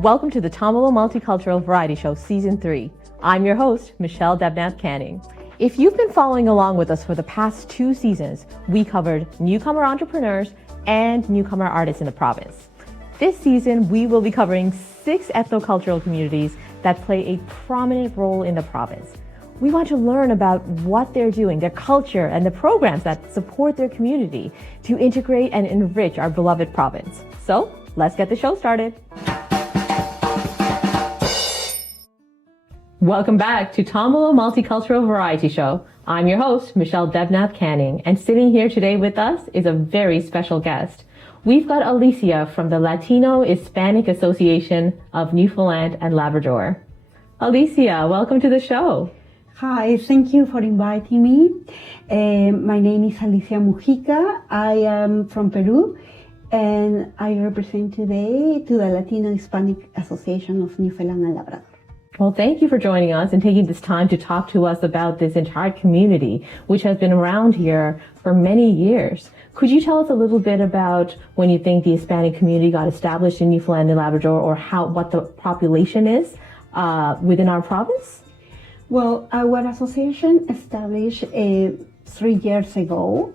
Welcome to the Tamalo Multicultural Variety Show Season 3. I'm your host, Michelle Debnath Canning. If you've been following along with us for the past 2 seasons, we covered newcomer entrepreneurs and newcomer artists in the province. This season, we will be covering 6 ethnocultural communities that play a prominent role in the province. We want to learn about what they're doing, their culture, and the programs that support their community to integrate and enrich our beloved province. So, let's get the show started. Welcome back to Tamalo Multicultural Variety Show. I'm your host, Michelle Debnath Canning, and sitting here today with us is a very special guest. We've got Alicia from the Latino Hispanic Association of Newfoundland and Labrador. Alicia, welcome to the show. Hi, thank you for inviting me. My name is Alicia Mujica. I am from Peru, and I represent today to the Latino Hispanic Association of Newfoundland and Labrador. Well, thank you for joining us and taking this time to talk to us about this entire community, which has been around here for many years. Could you tell us a little bit about when you think the Hispanic community got established in Newfoundland and Labrador, or what the population is within our province? Well, our association established 3 years ago,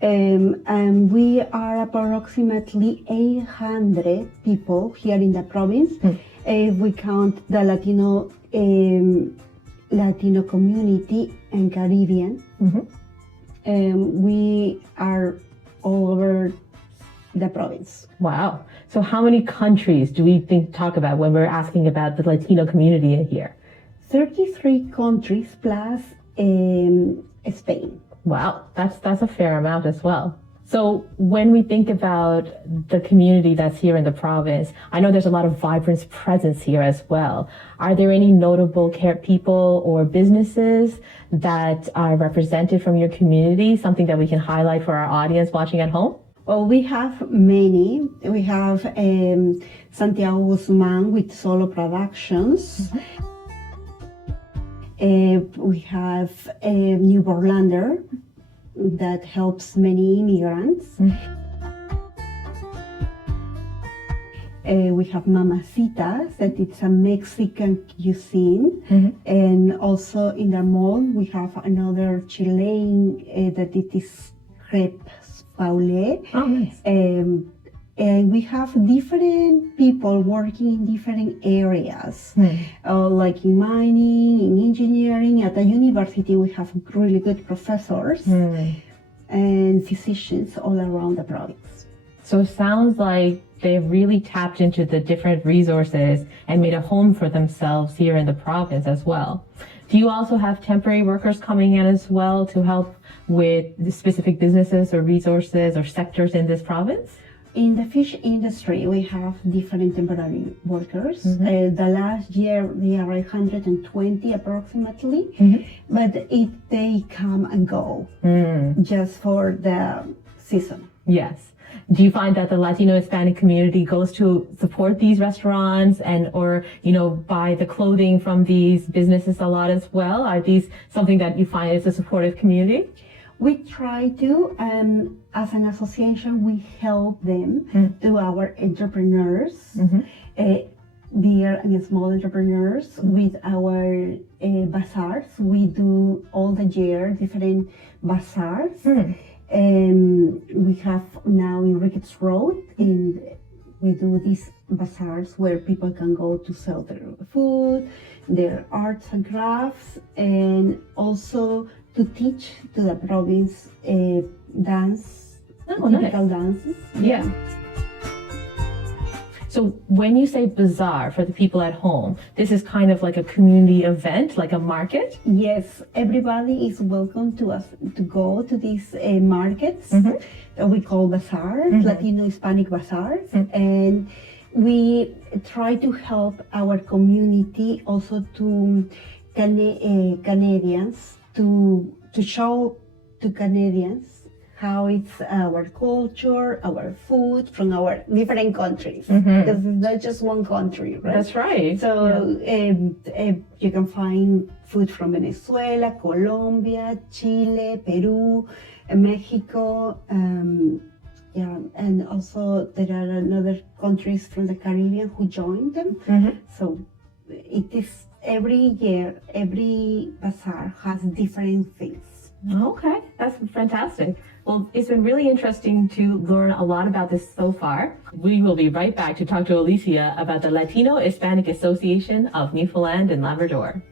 and we are approximately 800 people here in the province. If we count the Latino community and Caribbean, we are all over the province. Wow. So how many countries do we talk about when we're asking about the Latino community in here? 33 countries plus Spain. Wow, that's a fair amount as well. So when we think about the community that's here in the province, I know there's a lot of vibrant presence here as well. Are there any notable people or businesses that are represented from your community, something that we can highlight for our audience watching at home? Well, we have many. We have Santiago Guzman with Solo Productions. We have Newfoundlander that helps many immigrants. We have Mamacitas, that it's a Mexican cuisine. And also in the mall, we have another Chilean that it is crepes Paulé. Oh, nice. And we have different people working in different areas, like in mining, in engineering. At the university, we have really good professors and physicians all around the province. So it sounds like they've really tapped into the different resources and made a home for themselves here in the province as well. Do you also have temporary workers coming in as well to help with the specific businesses or resources or sectors in this province? In the fish industry, we have different temporary workers. The last year, they are 120 approximately, but they come and go just for the season. Yes. Do you find that the Latino Hispanic community goes to support these restaurants or buy the clothing from these businesses a lot as well? Are these something that you find is a supportive community? We try to, as an association, we help them to our entrepreneurs, big and small entrepreneurs, with our bazaars. We do all the year different bazaars. We have now in Ricketts Road, and we do these bazaars where people can go to sell their food, their arts and crafts, and also to teach to the province dance, typical dances. Yeah. So when you say bazaar for the people at home, this is kind of like a community event, like a market? Yes, everybody is welcome to us to go to these markets that we call bazaars, Latino Hispanic bazaars, and we try to help our community also to Canadians to show to Canadians how it's our culture, our food from our different countries. Because it's not just one country, right? That's right. So you can find food from Venezuela, Colombia, Chile, Peru, Mexico, Yeah, and also there are other countries from the Caribbean who joined them. So it is every year, every bazaar has different things. Okay, that's fantastic. Well, it's been really interesting to learn a lot about this so far. We will be right back to talk to Alicia about the Latino Hispanic Association of Newfoundland and Labrador.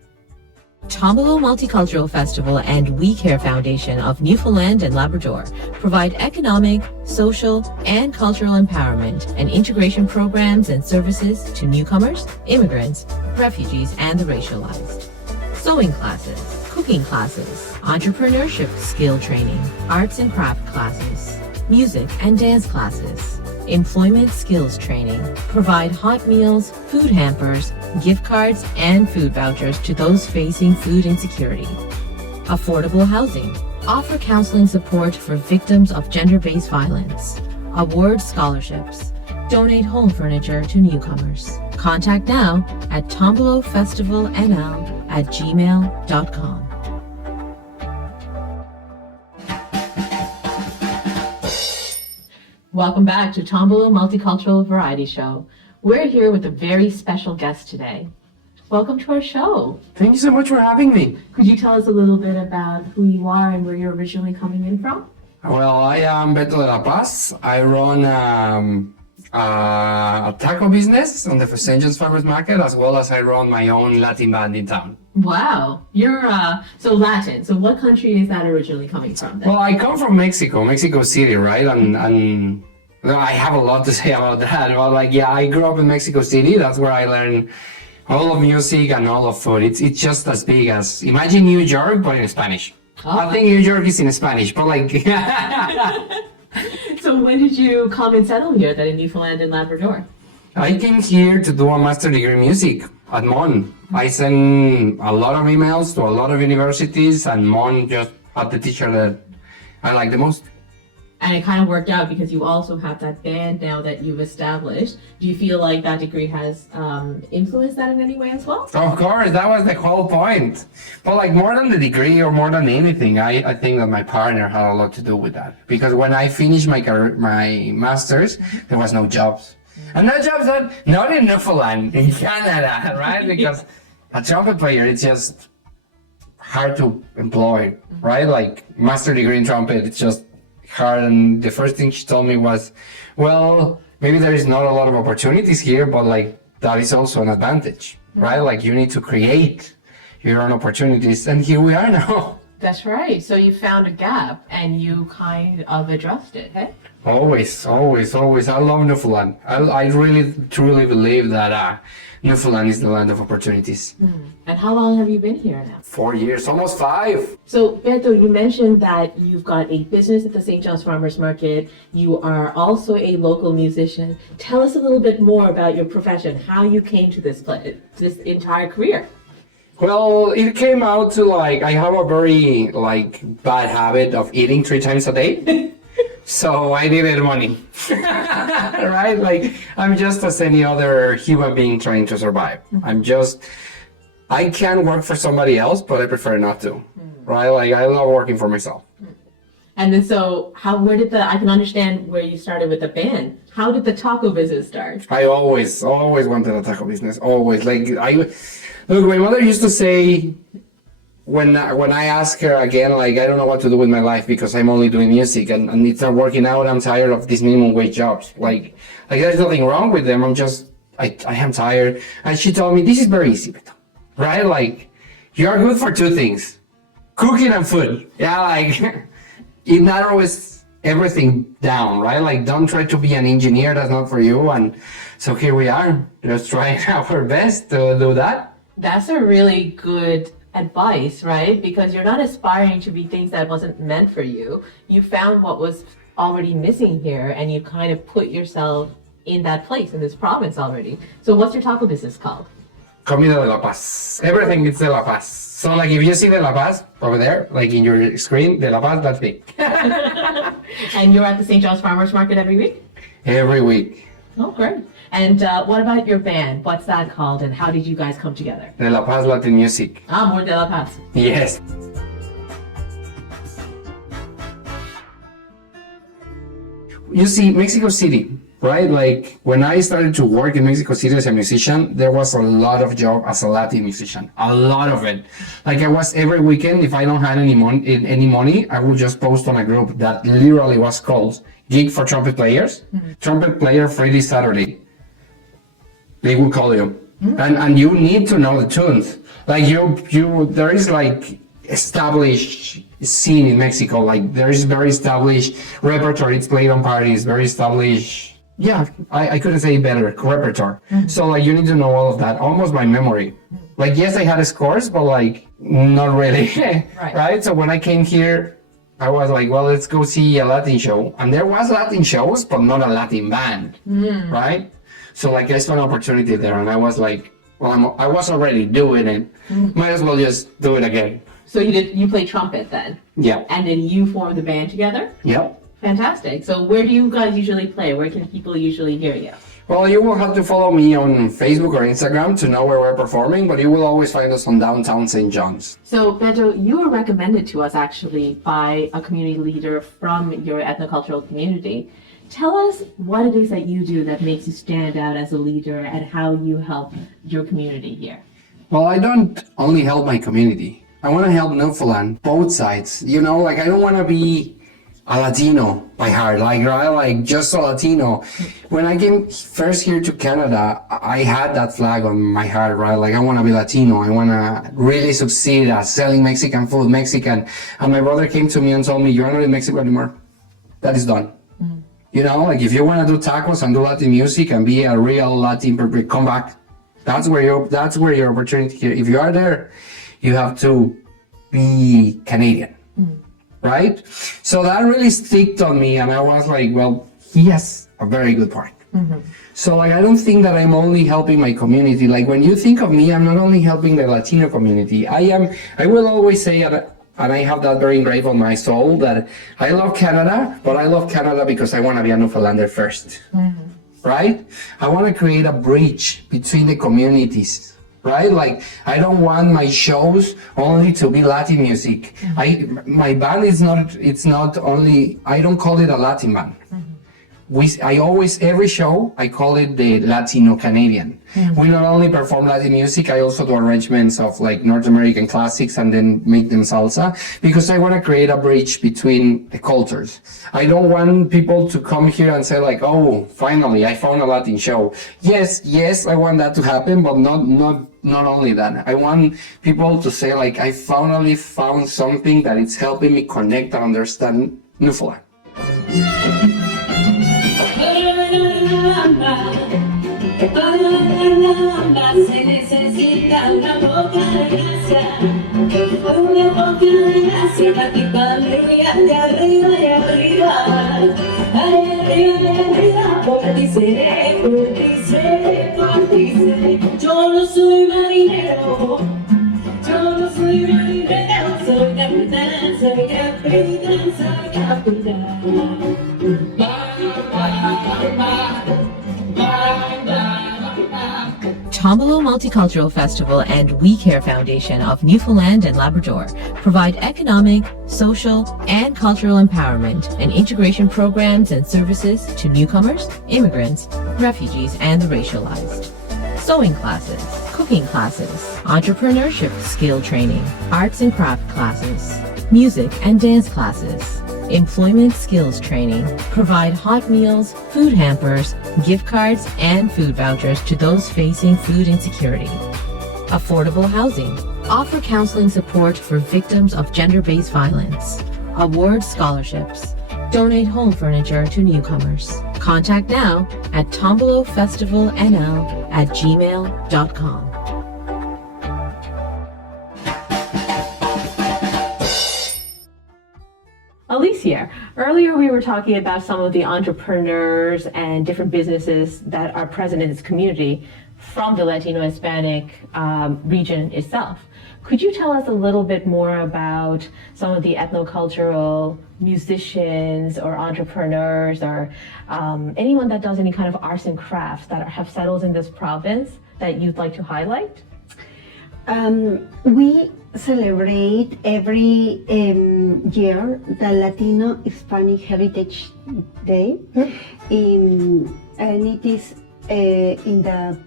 Tombolo Multicultural Festival and We Care Foundation of Newfoundland and Labrador provide economic, social, and cultural empowerment and integration programs and services to newcomers, immigrants, refugees, and the racialized. Sewing classes, cooking classes, entrepreneurship skill training, arts and craft classes, music and dance classes, employment skills training, provide hot meals, food hampers, gift cards, and food vouchers to those facing food insecurity. Affordable housing, offer counseling support for victims of gender-based violence, award scholarships, donate home furniture to newcomers. Contact now at tombolofestivalnl@gmail.com. Welcome back to Tombolo Multicultural Variety Show. We're here with a very special guest today. Welcome to our show. Thank you so much for having me. Could you tell us a little bit about who you are and where you're originally coming in from? Well, I am Beto de la Paz. I run a taco business on the St. John's Farmers Market, as well as I run my own Latin band in town. Wow, you're so Latin. So what country is that originally coming from then? Well, I come from Mexico City, right? And well, I have a lot to say about that. Well, I grew up in Mexico City. That's where I learned all of music and all of food. It's just as big as, imagine New York, but in Spanish. Oh. I think New York is in Spanish, but So when did you come and settle here then in Newfoundland and Labrador? I came here to do a master degree in music at MON. I sent a lot of emails to a lot of universities, and MON just had the teacher that I like the most. And it kind of worked out because you also have that band now that you've established. Do you feel like that degree has influenced that in any way as well? Of course, that was the whole point. But more than the degree or more than anything, I think that my partner had a lot to do with that. Because when I finished my master's, there was no jobs. And no jobs, not in Newfoundland, in Canada, right? Because a trumpet player, it's just hard to employ, right? Master degree in trumpet, it's just hard. And the first thing she told me was, well, maybe there is not a lot of opportunities here, but that is also an advantage, right? You need to create your own opportunities. And here we are now. That's right. So you found a gap and you kind of addressed it, hey? Always. I love Newfoundland. I really, truly believe that Newfoundland is the land of opportunities. And how long have you been here now? 4 years, almost 5. So, Beto, you mentioned that you've got a business at the St. John's Farmers Market. You are also a local musician. Tell us a little bit more about your profession, how you came to this entire career. Well, it came out to I have a very bad habit of eating 3 times a day. So I needed money, right? I'm just as any other human being trying to survive. I can work for somebody else, but I prefer not to, right? I love working for myself. And then so I can understand where you started with the band. How did the taco business start? I always wanted a taco business, always. Look, my mother used to say, when I ask her again, I don't know what to do with my life because I'm only doing music and it's not working out. I'm tired of these minimum wage jobs. There's nothing wrong with them. I am tired. And she told me, this is very easy, Beto, right? You are good for 2 things, cooking and food. Yeah, it narrows everything down, right? Don't try to be an engineer. That's not for you. And so here we are, just trying our best to do that. That's a really good advice, right? Because you're not aspiring to be things that wasn't meant for you. You found what was already missing here and you kind of put yourself in that place, in this province already. So what's your taco business called? Comida de la Paz. Everything is de la Paz. So if you see de la Paz over there, in your screen, de la Paz, that's me. And you're at the St. John's Farmers Market every week? Every week. Oh, great. And what about your band? What's that called and how did you guys come together? De la Paz Latin Music. More de la Paz. Yes. you see, Mexico City, right? Like when I started to work in Mexico City as a musician, there was a lot of job as a Latin musician, a lot of it. Like I was every weekend, if I don't have any money, I would just post on a group that literally was called Gig for Trumpet Players, Trumpet Player Friday, Saturday. They will call you. And you need to know the tunes. Like there is like established scene in Mexico. Like there is very established repertoire. It's played on parties, very established. Yeah, I couldn't say better, repertoire. So like you need to know all of that, almost by memory. Like yes, I had scores, but like not really, right? So when I came here, I was like, well, let's go see a Latin show. And there was Latin shows, but not a Latin band, right? So like I saw an opportunity there, and I was like, well, I was already doing it. Might as well just do it again. So you play trumpet then? Yeah. And then you formed the band together? Yep. Fantastic. So where do you guys usually play? Where can people usually hear you? Well, you will have to follow me on Facebook or Instagram to know where we're performing, but you will always find us on downtown St. John's. So, Beto, you were recommended to us actually by a community leader from your ethnocultural community. Tell us what it is that you do that makes you stand out as a leader and how you help your community here. Well, I don't only help my community. I want to help Newfoundland, both sides. You know, like I don't want to be a Latino by heart, like just a Latino. When I came first here to Canada, I had that flag on my heart, right? Like I want to be Latino. I want to really succeed at selling Mexican food, Mexican. And my brother came to me and told me, "You're not in Mexico anymore. That is done." You know, like if you want to do tacos and do Latin music and be a real Latin, come back. That's where your opportunity here. If you are there, you have to be Canadian, right? So that really sticked on me, and I was like, well, he has a very good point. So like, I don't think that I'm only helping my community. Like when you think of me, I'm not only helping the Latino community. I will always say, and I have that very engraved on my soul, that I love Canada, but I love Canada because I want to be a Newfoundlander first, right? I want to create a bridge between the communities, right? Like, I don't want my shows only to be Latin music. My band it's not only, I don't call it a Latin band. Every show, I call it the Latino Canadian. We not only perform Latin music, I also do arrangements of like North American classics and then make them salsa, because I want to create a bridge between the cultures. I don't want people to come here and say like, oh, finally, I found a Latin show. Yes, I want that to happen, but not only that. I want people to say like, I finally found something that is helping me connect and understand Newfoundland. Se necesita una poca de gracia para que vaya de arriba y arriba, por ti seré, yo no soy marinero, soy capitán, soy capitán. Tombolo Multicultural Festival and We Care Foundation of Newfoundland and Labrador provide economic, social, and cultural empowerment and integration programs and services to newcomers, immigrants, refugees, and the racialized. Sewing classes, cooking classes, entrepreneurship skill training, arts and craft classes, music and dance classes, employment skills training, provide hot meals, food hampers, gift cards, and food vouchers to those facing food insecurity. Affordable housing, offer counseling support for victims of gender-based violence, award scholarships, donate home furniture to newcomers. Contact now at tombolofestivalnl@gmail.com. Alicia, earlier we were talking about some of the entrepreneurs and different businesses that are present in this community from the Latino Hispanic region itself. Could you tell us a little bit more about some of the ethnocultural musicians or entrepreneurs or anyone that does any kind of arts and crafts that have settled in this province that you'd like to highlight? celebrate every year the Latino Hispanic Heritage Day, and it is in the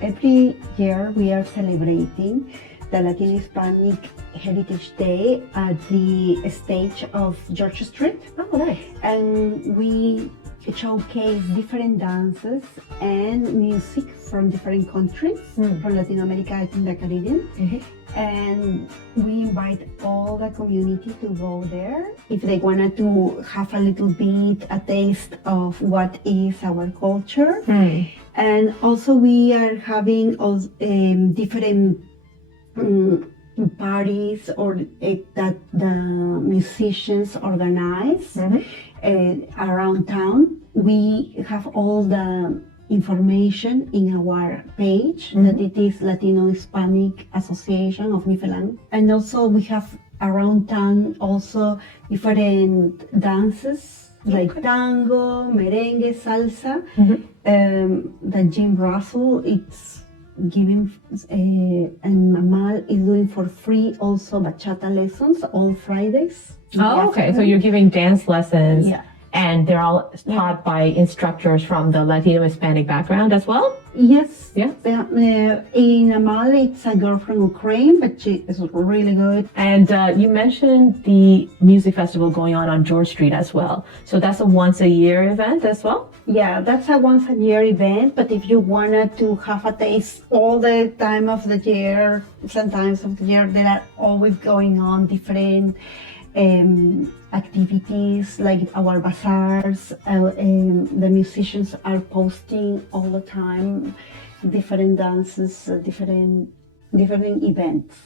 every year we are celebrating the Latino Hispanic Heritage Day at the stage of George Street. Oh, nice. And we showcase different dances and music from different countries, from Latin America and the Caribbean. And we invite all the community to go there if they wanted to have a little bit, a taste of what is our culture. And also we are having different parties or that the musicians organize around town. We have all the information in our page that it is Latino Hispanic Association of Newfoundland. And also we have around town also different dances like tango, merengue, salsa. That Jim Russell it's giving and Amal is doing for free also bachata lessons all Fridays. Oh, okay. So you're giving dance lessons. Yeah. And they're all taught by instructors from the Latino Hispanic background as well? Yes. Yeah. In Amal, it's a girl from Ukraine, but she is really good. And you mentioned the music festival going on George Street as well. So that's a once a year event as well? Yeah, that's a once a year event, but if you wanted to have a taste all the time of the year, sometimes of the year, there are always going on different activities like our bazaars. The musicians are posting all the time different dances, different events.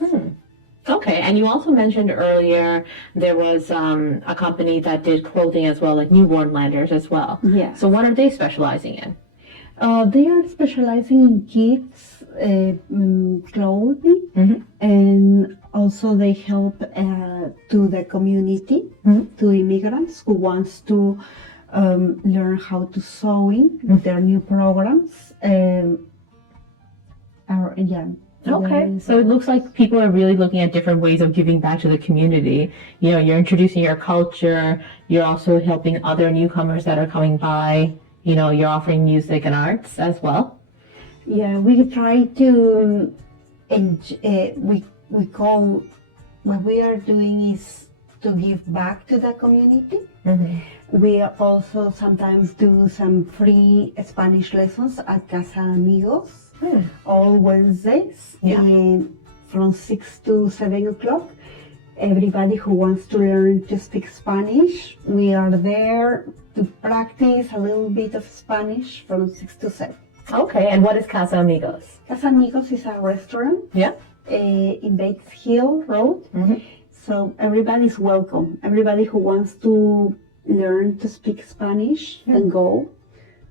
Okay, and you also mentioned earlier there was a company that did clothing as well, like Newfoundlanders as well. Yeah. So what are they specializing in? They are specializing in kids clothing, and also they help to the community, to immigrants who wants to learn how to sewing with their new programs. Okay, so it looks like people are really looking at different ways of giving back to the community. You know, you're introducing your culture, you're also helping other newcomers that are coming by, you know, you're offering music and arts as well. Yeah, we try to, we call, what we are doing is to give back to the community. We also sometimes do some free Spanish lessons at Casa Amigos. All Wednesdays from 6 to 7 o'clock. Everybody who wants to learn to speak Spanish, we are there to practice a little bit of Spanish from 6 to 7. Okay, and what is Casa Amigos? Casa Amigos is a restaurant in Bates Hill Road. So everybody's welcome. Everybody who wants to learn to speak Spanish can go,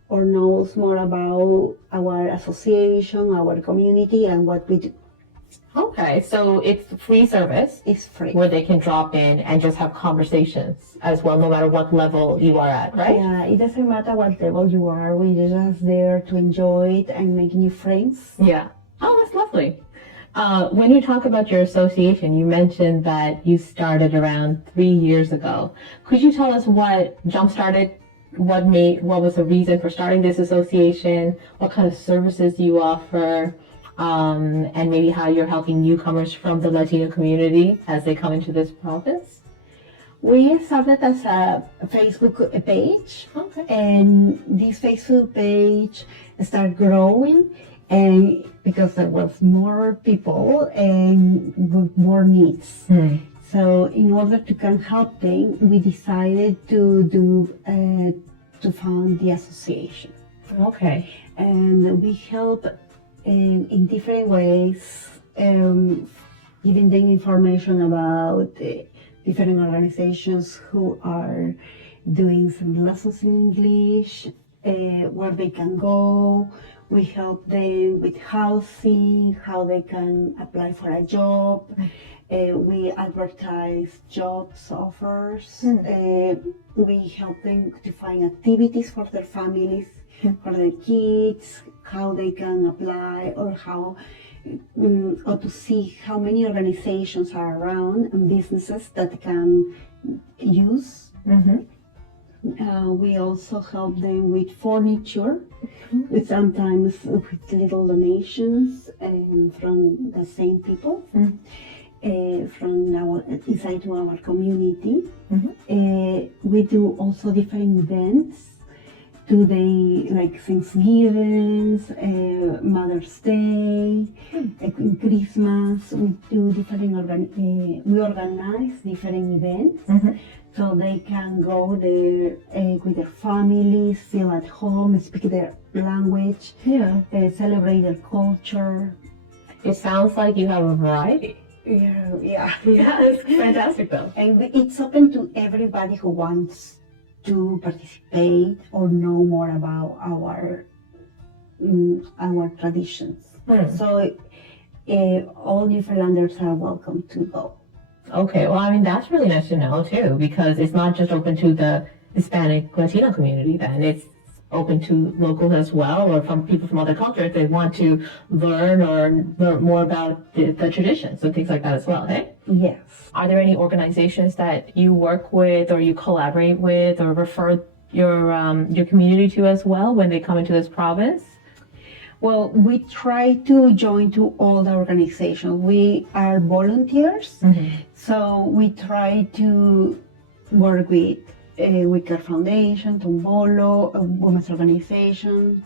or knows more about our association, our community, and what we do. Okay, so it's free service. It's free. Where they can drop in and just have conversations as well, no matter what level you are at, right? Yeah, it doesn't matter what level you are. We're just there to enjoy it and make new friends. Yeah. Oh, that's lovely. When you talk about your association, you mentioned that you started around 3 years ago. Could you tell us what jump-started, what was the reason for starting this association, what kind of services you offer, and maybe how you're helping newcomers from the Latino community as they come into this province? We started as a Facebook page, and this Facebook page started growing, and because there was more people and with more needs. So in order to can help them, we decided to found the association. Okay. And we help in different ways, giving them information about different organizations who are doing some lessons in English, where they can go. We help them with housing, how they can apply for a job. We advertise jobs offers. We help them to find activities for their families, for their kids, how they can apply, or how or to see how many organizations are around and businesses that can use. We also help them with furniture, with sometimes with little donations from the same people, from our inside to our community. We do also different events. Today, like Thanksgiving, Mother's Day, Christmas. We do different we organize different events. So they can go there with their families, feel at home, speak their language, celebrate their culture. It sounds like you have a variety. Yeah, It's fantastic though. and it's open to everybody who wants to participate or know more about our traditions. So all Newfoundlanders are welcome to go. Okay, well, I mean, that's really nice to know too, because it's not just open to the Hispanic Latino community then, it's open to locals as well, or from people from other cultures. They want to learn or learn more about the traditions and things like that as well, hey? Yes. Are there any organizations that you work with or you collaborate with or refer your community to as well when they come into this province? Well, we try to join to all the organizations. We are volunteers, so we try to work with Wicker Foundation, Tombolo, Women's Organization,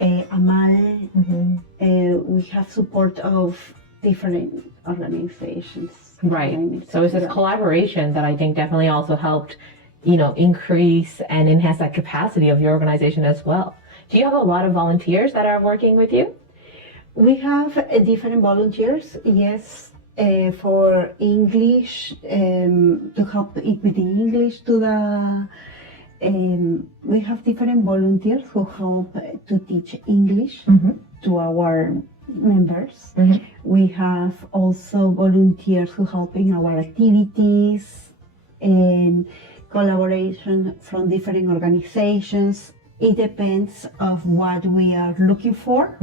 Amal. We have support of different organizations. Right. So it's this collaboration that I think definitely also helped, increase and enhance that capacity of your organization as well. Do you have a lot of volunteers that are working with you? We have different volunteers, yes, for English, to help with the English to the, we have different volunteers who help to teach English to our members. We have also volunteers who help in our activities and collaboration from different organizations. It depends of what we are looking for.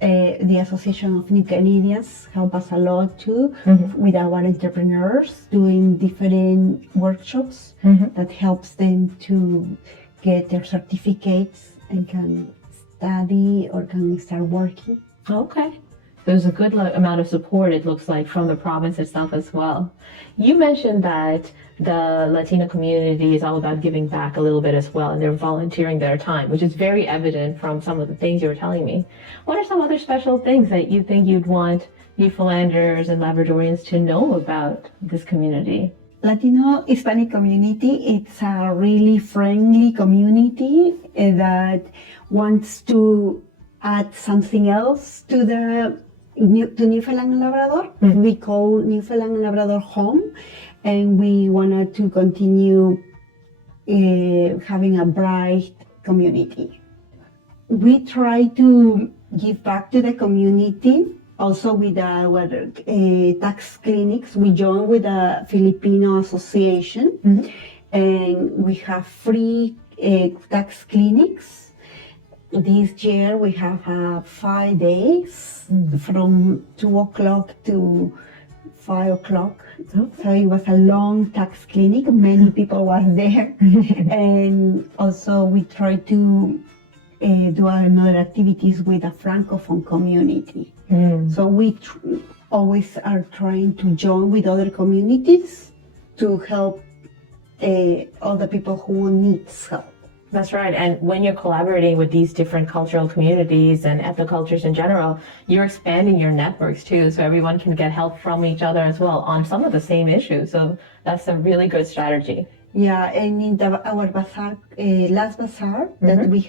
The Association of New Canadians help us a lot too with our entrepreneurs doing different workshops that helps them to get their certificates and can study or can start working. Okay. There's a good amount of support, it looks like, from the province itself as well. You mentioned that the Latino community is all about giving back a little bit as well, and they're volunteering their time, which is very evident from some of the things you were telling me. What are some other special things that you think you'd want Newfoundlanders and Labradorians to know about this community? Latino Hispanic Community, it's a really friendly community that wants to add something else to Newfoundland and Labrador. We call Newfoundland and Labrador home, and we wanted to continue having a bright community. We try to give back to the community also with our tax clinics. We join with the Filipino Association, and we have free tax clinics. This year we have 5 days from 2 o'clock to 5 o'clock. So it was a long tax clinic. Many people was there. And also we try to do another activities with a Francophone community. So we always are trying to join with other communities to help all the people who needs help. That's right. And when you're collaborating with these different cultural communities and ethnic cultures in general, you're expanding your networks too, so everyone can get help from each other as well on some of the same issues. So that's a really good strategy. Yeah, and in our bazaar, last bazaar that we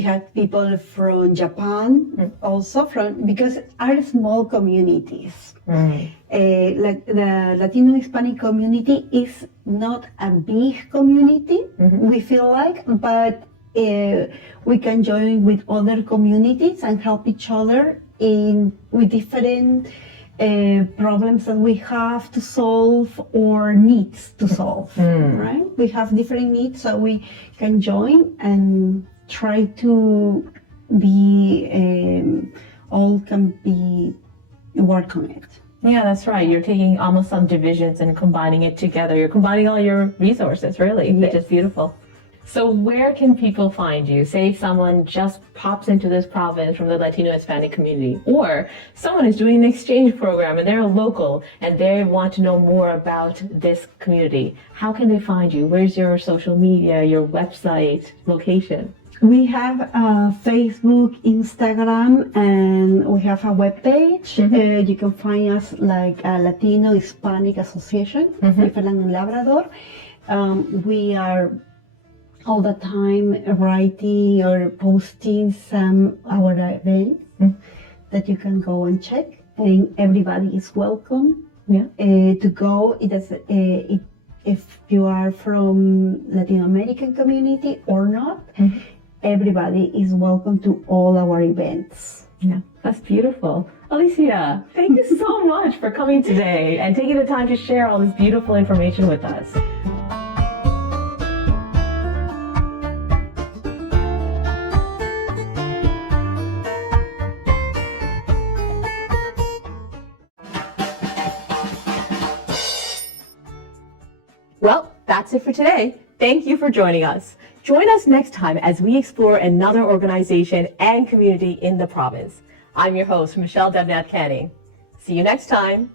had people from Japan also because are small communities. Like the Latino Hispanic community is not a big community, we feel like, but we can join with other communities and help each other with different problems that we have to solve or needs to solve, right? We have different needs, so we can join and try to be, all can be work on it. Yeah, that's right. You're taking almost some divisions and combining it together. You're combining all your resources, really, which is beautiful. So where can people find you? Say someone just pops into this province from the Latino Hispanic community, or someone is doing an exchange program and they're a local and they want to know more about this community. How can they find you? Where's your social media, your website, location? We have Facebook, Instagram, and we have a webpage. You can find us like Latino Hispanic Association, Newfoundland and Labrador. We are all the time writing or posting some our events that you can go and check, and everybody is welcome to go. It is if you are from Latino American community or not. Everybody is welcome to all our events. Yeah, that's beautiful. Alicia, thank you so much for coming today and taking the time to share all this beautiful information with us. Well, that's it for today. Thank you for joining us. Join us next time as we explore another organization and community in the province. I'm your host, Michelle Debnat Canning. See you next time.